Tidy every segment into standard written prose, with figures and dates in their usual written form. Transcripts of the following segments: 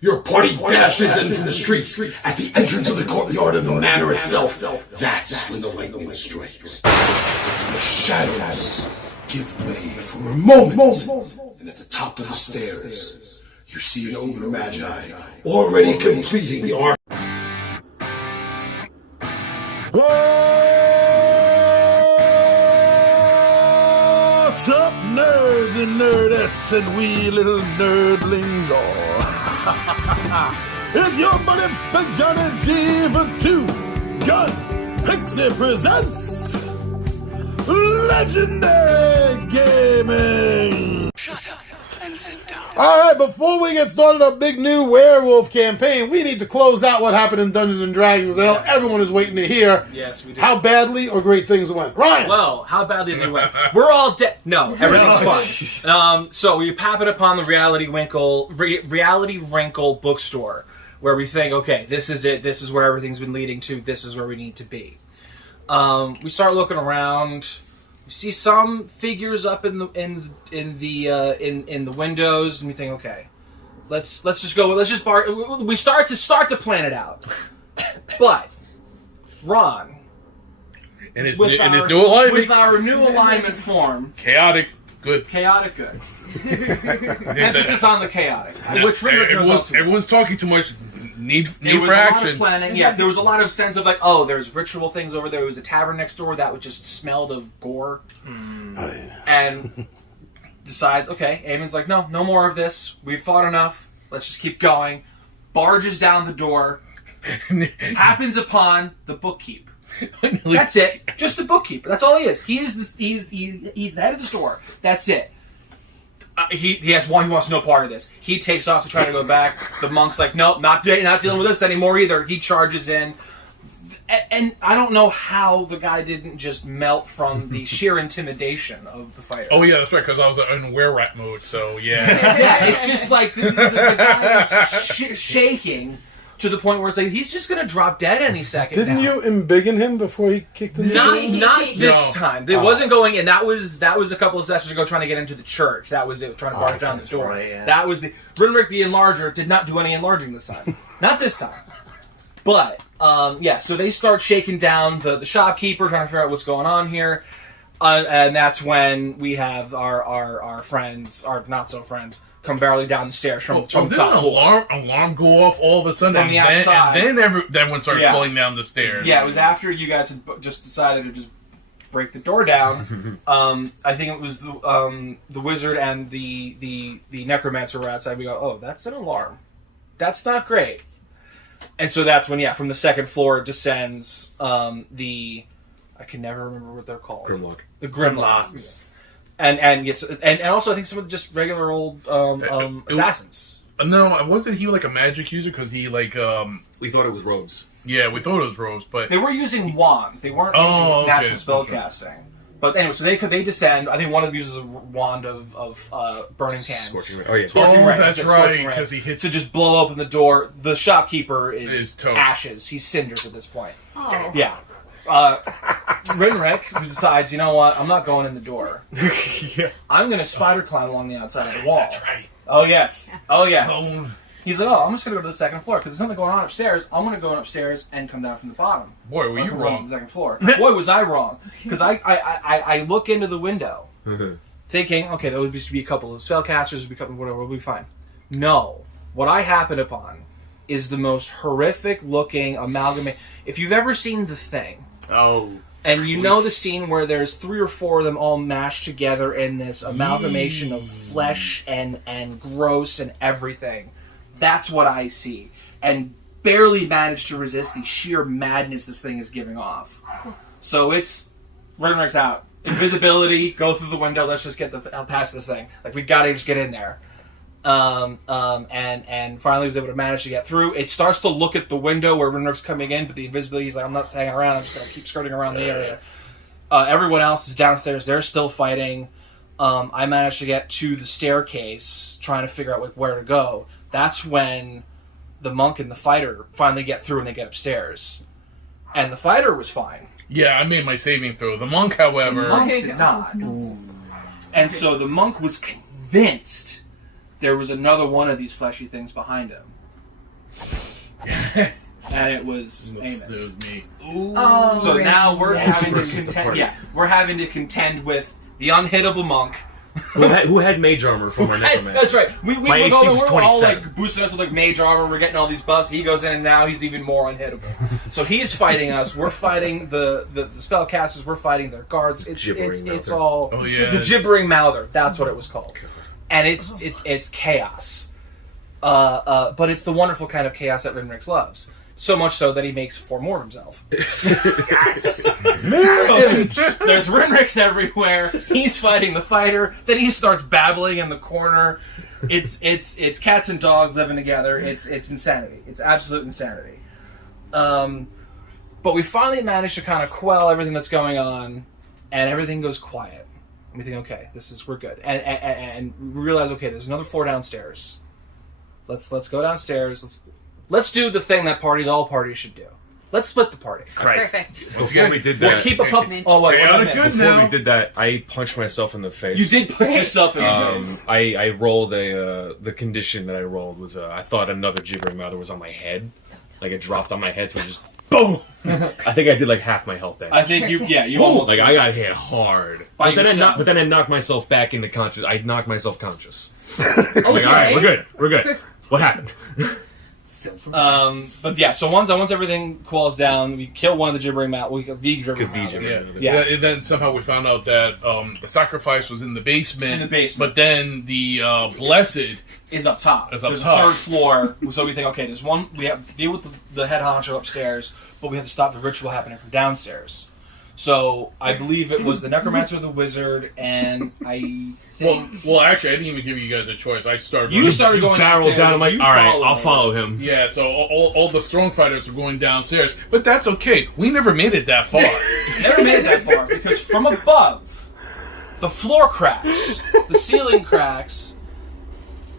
Your party dashes in from the streets at the entrance of the courtyard of the manor itself. That's when the lightning strikes. The shadows give way for a moment. And at the top of the stairs, you see an ogre magi already completing the arc. What's up, nerds and nerdettes and wee little nerdlings all? It's your buddy Big Johnny G for 2 Gun Pixie presents Legendary Gaming. Shut up and sit down. Alright, before we get started our big new werewolf campaign, we need to close out what happened in Dungeons and Dragons. I know everyone is waiting to hear how badly or great things went. Ryan! Well, how badly they went. We're all dead. No, everything's fine. So we happen upon the Reality Wrinkle bookstore, where we think, okay, this is it. This is where everything's been leading to. This is where we need to be. We start looking around. We see some figures up in the windows, and we think, okay, let's just go. Let's just we start to plan it out. But Ron, in his new alignment, with our new alignment form, chaotic good. Emphasis on the chaotic, which everyone's talking too much. Need for action. A lot of planning. Yes, there was a lot of sense of like, oh, there's ritual things over there. There was a tavern next door that would just smelled of gore, and decides, okay, Eamon's like, no more of this. We've fought enough. Let's just keep going. Barges down the door. Happens upon the bookkeep. That's it. Just the bookkeeper. That's all he is. He's the head of the store. That's it. He wants no part of this. He takes off to try to go back. The monk's like, nope, not dealing with this anymore either. He charges in. And I don't know how the guy didn't just melt from the sheer intimidation of the fighter. Oh, yeah, that's right, because I was in were-rat mode, so yeah. Yeah, it's just like the guy is shaking to the point where it's like, he's just going to drop dead any second. Didn't you embiggen him before he kicked the Not this time. It wasn't going, and that was a couple of sessions ago trying to get into the church. That was it, trying to barge down the door. Right, yeah. That was the Rinrick the Enlarger did not do any enlarging this time. Not this time. But so they start shaking down the shopkeeper, trying to figure out what's going on here, and that's when we have our friends, our not so friends, come barreling down the stairs from the top. Didn't an alarm go off all of a sudden? From the outside. And then everyone started pulling down the stairs. Yeah, it was after you guys had just decided to just break the door down. I think it was the wizard and the necromancer were outside. We go, oh, that's an alarm. That's not great. And so that's when, from the second floor descends I can never remember what they're called. Grimlock. The Grimlocks. And also I think some of the just regular old assassins. No, wasn't he like a magic user? Because he like we thought it was robes. Yeah, we thought it was robes, but they were using wands. They weren't using natural spellcasting. But anyway, so they descend. I think one of them uses a wand of burning tans. Scorching ray. Oh yeah, Scorching ray. That's right. Because he hits to just blow open the door. The shopkeeper is ashes. He's cinders at this point. Oh. Yeah. Rinrick decides, you know what? I'm not going in the door. I'm going to spider climb along the outside of the wall. That's right. Oh yes. He's like, I'm just going to go to the second floor because there's something going on upstairs. I'm going to go upstairs and come down from the bottom. Boy, were you wrong. To the second floor. Boy, was I wrong. Because I look into the window thinking, okay, there would just be a couple of spellcasters, would be a couple of whatever, we'll be fine. No. What I happen upon is the most horrific looking amalgamation. If you've ever seen The Thing. Oh. And you know the scene where there's 3 or 4 of them all mashed together in this amalgamation of flesh and gross and everything. That's what I see. And barely managed to resist the sheer madness this thing is giving off. So it's... Rinrick's out. Invisibility, go through the window, let's just get past this thing. Like, we gotta just get in there. And finally was able to manage to get through. It starts to look at the window where Rinrick's coming in, but the invisibility is like, I'm not hanging around, I'm just going to keep skirting around the area. Everyone else is downstairs, they're still fighting. I managed to get to the staircase, trying to figure out where to go. That's when the monk and the fighter finally get through and they get upstairs. And the fighter was fine. Yeah, I made my saving throw. The monk, however... The monk did not. And so the monk was convinced there was another one of these fleshy things behind him. And it was It Ament. was me. Oh, So now we're having to versus the contend. party. Yeah, we're having to contend with the unhittable monk. Who had mage armor from our necromancer? That's right. We My were AC going, was we're all 27. like boosting us with like mage armor. We're getting all these buffs. He goes in, and now he's even more unhittable. So he's fighting us. We're fighting the spellcasters. We're fighting their guards. It's Gibbering all Oh, yeah. the gibbering mouther. That's what it was called. And it's chaos. But it's the wonderful kind of chaos that Rinrix loves. So much so that he makes 4 more of himself. Mirror image. There's Rinrix everywhere. He's fighting the fighter. Then he starts babbling in the corner. It's cats and dogs living together. It's insanity. It's absolute insanity. But we finally managed to kind of quell everything that's going on, and everything goes quiet. And we think, okay, we're good. And we realize, okay, there's another floor downstairs. Let's go downstairs. Let's do the thing that all parties should do. Let's split the party. Christ. Perfect. Before we did We'll that, keep a pup. Oh wait, what did I miss? before we did that, I punched myself in the face. You did put yourself in the face. I rolled the condition that I rolled was I thought another gibbering mouther was on my head, like it dropped on my head, so it just boom. I think I did like half my health damage. I think you almost Like I got hit hard, By but yourself. then I knocked myself back into conscious. I knocked myself conscious. I'm like, all right, we're good. What happened? But yeah, so once everything cools down, we kill one of the gibbering mout. We got the gibbering Good mouther. gibbering. Yeah. And then somehow we found out that the sacrifice was in the basement. In the basement. But then the blessed Is up top. Is up There's top. a 3rd floor, so we think, okay, there's one. We have to deal with the head honcho upstairs, but we have to stop the ritual happening from downstairs. So I believe it was the necromancer, the wizard, and I think well, actually, I didn't even give you guys a choice. I started. you started going barreled downstairs. down. I'm like, You all right, followed I'll me. follow him. Yeah, so all the strong fighters are going downstairs, but that's okay. We never made it that far. Never made it that far because from above, the floor cracks, the ceiling cracks,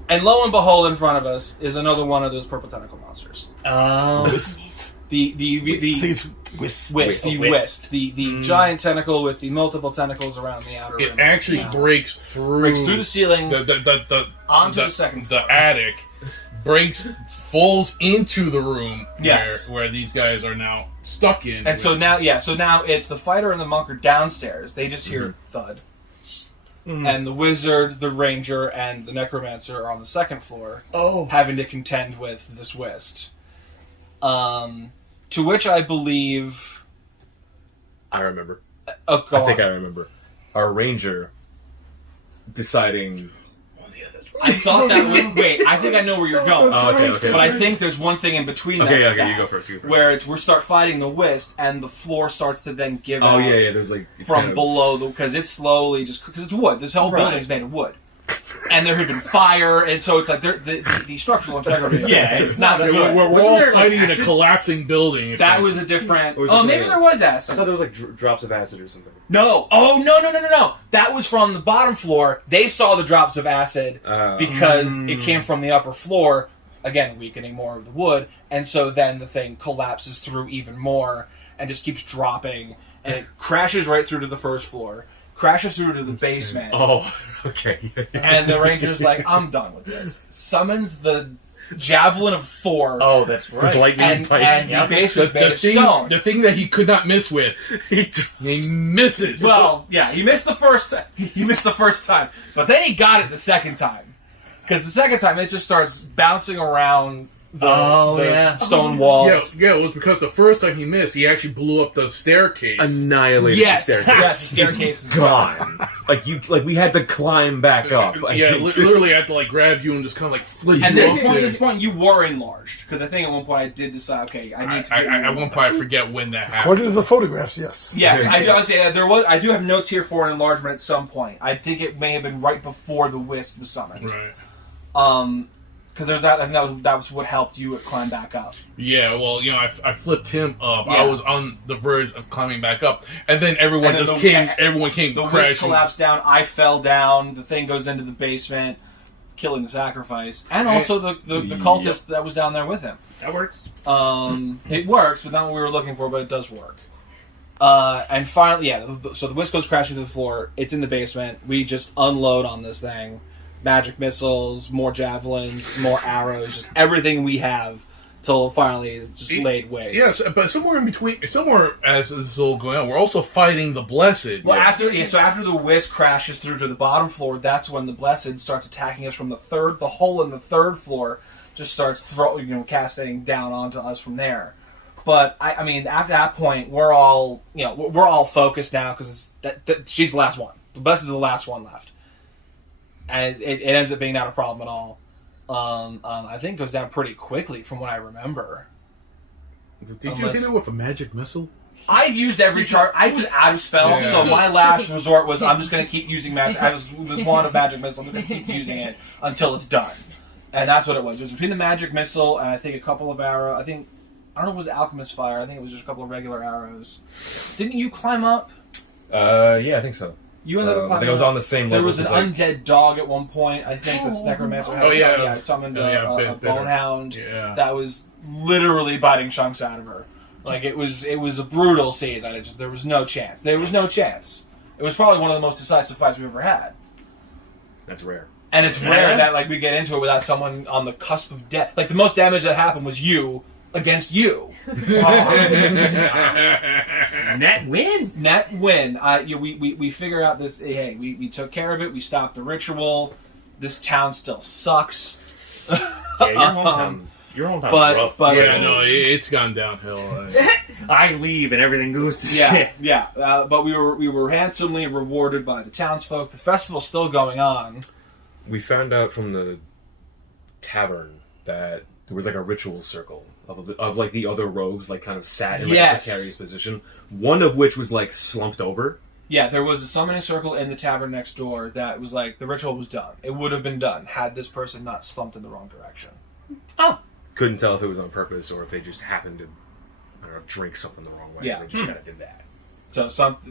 and lo and behold, in front of us is another one of those purple tentacle monsters. The These wisps. Whist, the giant tentacle with the multiple tentacles around the outer rim. It actually breaks through the ceiling onto the second floor. The attic falls into the room Yes. where these guys are now stuck in. And so now it's the fighter and the monk are downstairs. They just hear thud. And the wizard, the ranger, and the necromancer are on the 2nd floor, having to contend with this whist. To which I believe... I remember. Oh, go I think on. I remember. Our ranger deciding. I thought that was... Wait, I think I know where you're going. Oh, okay. But I think there's one thing in between that. Okay, you go first. Where we start fighting the whist, and the floor starts to then give out There's like it's from kind of- below, because it's slowly just... Because it's wood. This whole building's made of wood. And there had been fire, and so it's like the structural integrity. It's not good. we're Wasn't all there, like, fighting in a acid? collapsing building. That was a different... Or was it Oh, maybe something there else? was I acid. thought there was like drops of acid or something. No. Oh, no. That was from the bottom floor. They saw the drops of acid because it came from the upper floor, again, weakening more of the wood, and so then the thing collapses through even more and just keeps dropping, and it crashes right through to the 1st floor, crashes through to the basement, Oh, okay. and the ranger's like, I'm done with this. Summons the javelin of Thor, Oh, that's right. Lightning and the basement's made of stone. the thing that he could not miss with. He misses. Well, yeah, he missed the first time. He missed the first time, but then he got it the second time. Because the second time it just starts bouncing around the stone walls. Yeah, it was because the first time he missed, he actually blew up the staircase. Annihilated Yes, the staircase. yes, the staircase is Gone. like we had to climb back up. Yeah, literally, I had to like grab you and just kind of like flip And you then up at there. this point, you were enlarged because I think at one point I did decide, okay, I need to. Get At one point, I forget when that happened. According to the photographs, yes. Yes, I do say that there was. I do have notes here for an enlargement at some point. I think it may have been right before the wisp was summoned. Right. Because there's that. I think that was what helped you climb back up. Yeah, well, I flipped him up. Yeah. I was on the verge of climbing back up, and then everyone And then just the- came. Everyone came The wisp crashing. collapsed down. I fell down. The thing goes into the basement, killing the sacrifice, and also the cultist that was down there with him. That works. It works, but not what we were looking for. But it does work. And finally, so the wisp goes crashing to the floor. It's in the basement. We just unload on this thing. Magic missiles, more javelins, more arrows, just everything we have till finally is just laid waste. Yes, but somewhere in between, somewhere as this is all going on, we're also fighting the Blessed. Well, after the whisk crashes through to the bottom floor, that's when the Blessed starts attacking us from the hole in the third floor just starts casting down onto us from there. But I mean, after that point, we're all focused now because she's the last one. The Blessed is the last one left, and it ends up being not a problem at all. I think it goes down pretty quickly from what I remember. Did you hit it with a magic missile? I used every chart. I was out of spells, so my last resort was I'm just going to keep using magic. I was wand of magic missile. I'm going to keep using it until it's done, and that's what it was. It was between the magic missile and I think a couple of arrows. I don't know if it was alchemist fire. I think it was just a couple of regular arrows. Didn't you climb up? Yeah, I think so. You ended up climbing. I think it was on the same level. There was an undead dog at one point. I think this necromancer had summoned a bonehound that was literally biting chunks out of her. Like it was a brutal scene. That there was no chance. There was no chance. It was probably one of the most decisive fights we've ever had. That's rare. And it's rare that we get into it without someone on the cusp of death. Like the most damage that happened was you against you. Net win. Net win. We figure out this. Hey, we took care of it. We stopped the ritual. This town still sucks. Yeah, your hometown's rough. But it's gone downhill. I leave and everything goes to shit. Yeah. But we were handsomely rewarded by the townsfolk. The festival's still going on. We found out from the tavern that there was like a ritual circle of like the other rogues like kind of sat in like a precarious position. One of which was like slumped over. Yeah, there was a summoning circle in the tavern next door that was like the ritual was done. It would have been done had this person not slumped in the wrong direction. Oh. Couldn't tell if it was on purpose or if they just happened to, I don't know, drink something the wrong way. Yeah. They just kind of did that.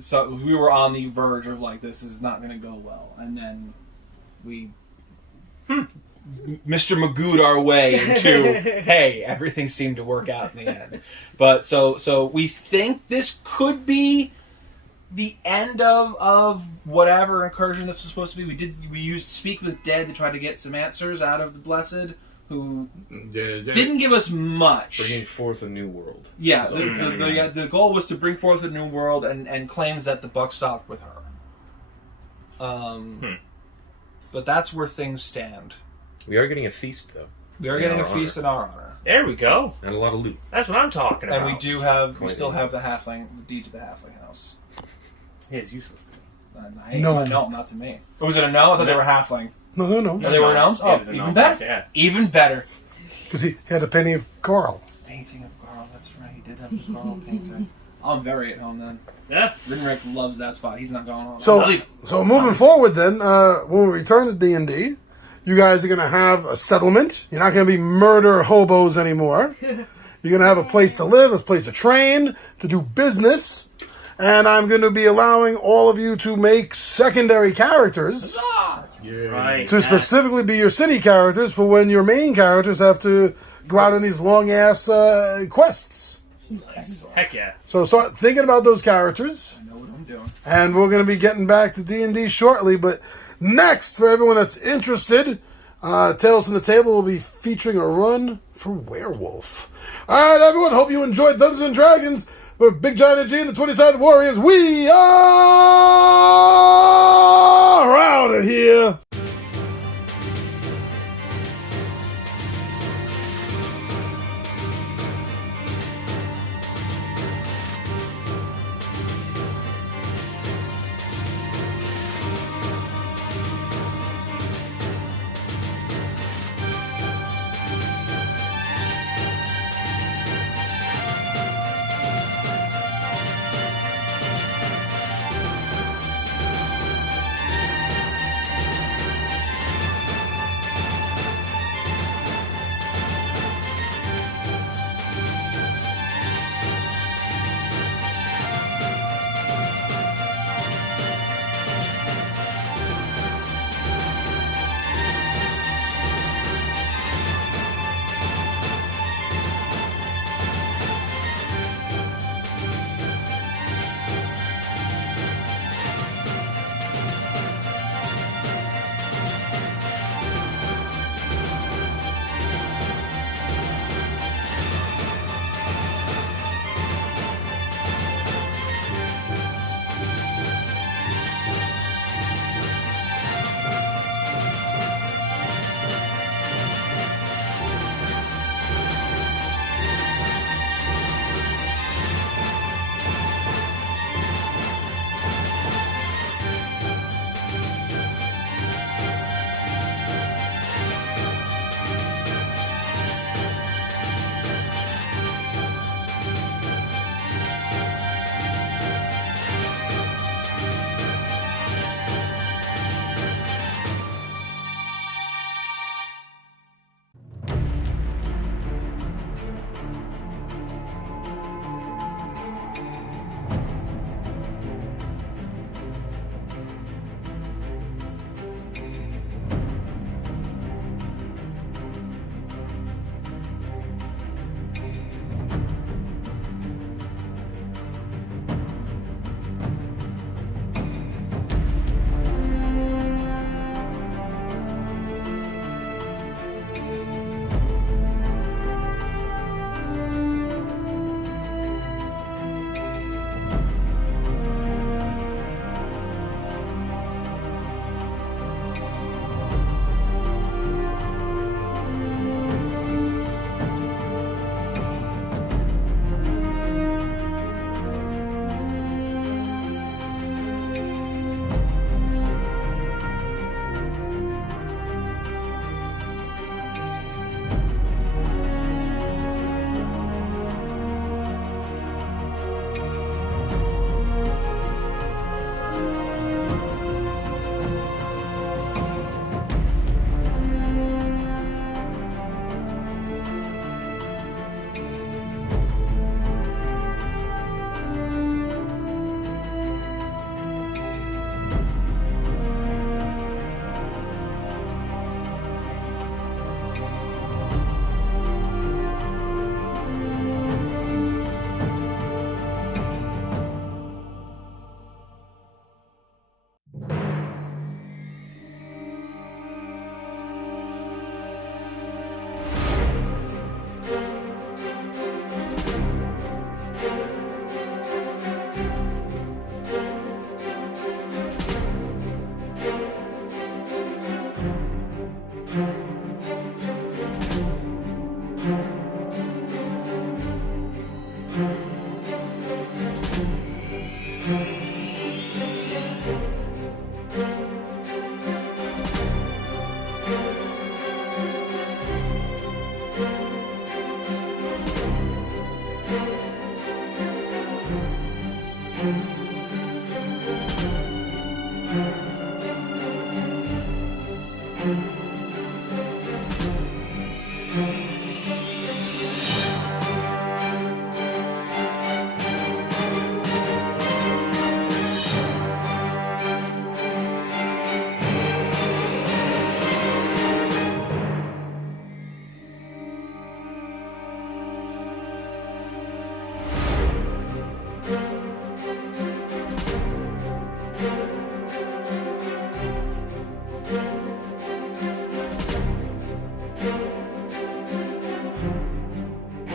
So we were on the verge of like this is not going to go well, and then we Mr. Magoo'd our way into hey, everything seemed to work out in the end. But so we think this could be the end of whatever incursion this was supposed to be. We used Speak with Dead to try to get some answers out of the Blessed, who didn't give us much. Bringing forth a new world. Yeah, the goal was to bring forth a new world and claims that the buck stopped with her. But that's where things stand. We are getting a feast, though. We are getting a feast in our honor. There we go. And a lot of loot. That's what I'm talking about. And we still have the deed to the halfling house. It's useless to me. No, not to me. Oh, was it a no? I thought they were halfling. No. Oh, they were gnomes? Yeah, Oh, it was a even gnome. better. Yeah. Even better. because he had a penny of Carl. Painting of Carl, that's right. He did have a Carl painting. I'm very at home then. Yeah. Rinrick loves that spot. He's not going home. So moving forward then, when we return to D&D, you guys are going to have a settlement. You're not going to be murder hobos anymore. You're going to have a place to live, a place to train, to do business. And I'm going to be allowing all of you to make secondary characters Right. to specifically be your city characters for when your main characters have to go out on these long-ass quests. Nice. Heck yeah. So start thinking about those characters. I know what I'm doing. And we're going to be getting back to D&D shortly. But next, for everyone that's interested, Tales from the Table will be featuring a run for Werewolf. All right, everyone. Hope you enjoyed Dungeons & Dragons. We're Big Giant G and the 20-Sided Warriors. We are out of here.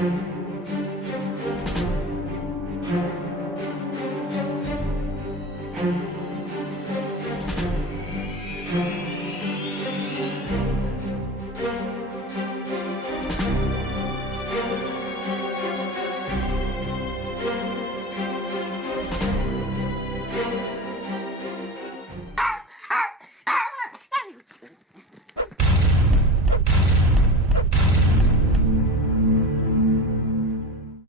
Bye.